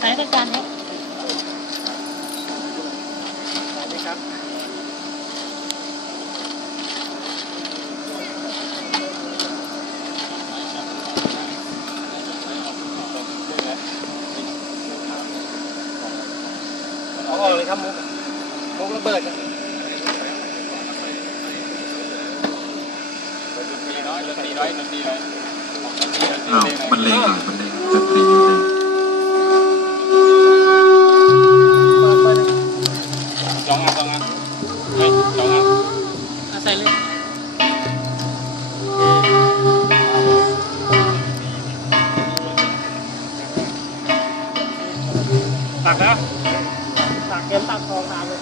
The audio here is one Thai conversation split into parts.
ใส่อาจารย์ครับเอาออกเลยครับมุกมุกระเบิดครับอ้าวบรรเลงหน่อยบรรเลงดนตรีบรรเลงเสองอันสองอันเฮ้ยสองอันเอาใส่เลยตักแล้วตักเตรียมตักทองตามเลย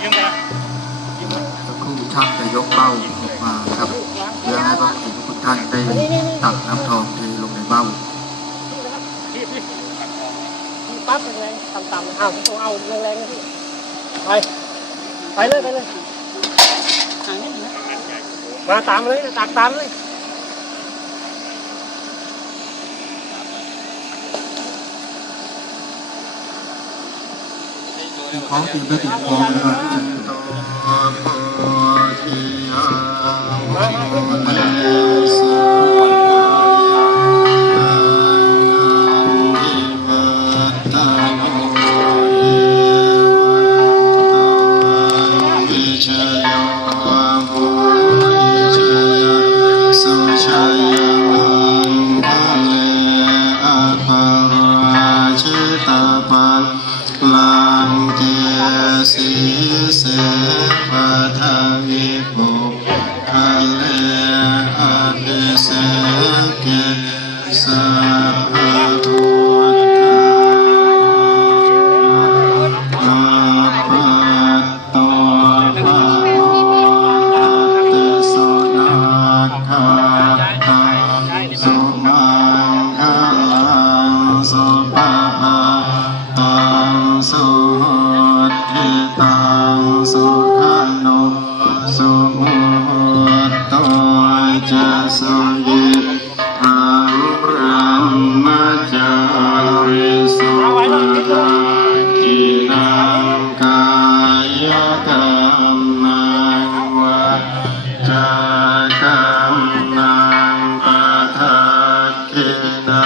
ยืมไปละสักครู่ช่างจะยกเบ้าออกมาครับเพื่อให้พระคุณทุกท่านได้ตักน้ำทองเทลงในเบ้าพี่พี่พี่ปั๊บแรงๆต่ำๆอ้าวต้องเอาแรงๆนะพี่ ไป ไปเลยไปเลยหางนิดหนึ่งนะมาตามเลยตักตามเลยของตีไม่ติดคอนะครับ ลังเกสีเสปะทาวิปุ จะสมเด็จพระบรมจารีสุภาคีนักายกรรมัวาจากรรมัะทะกินั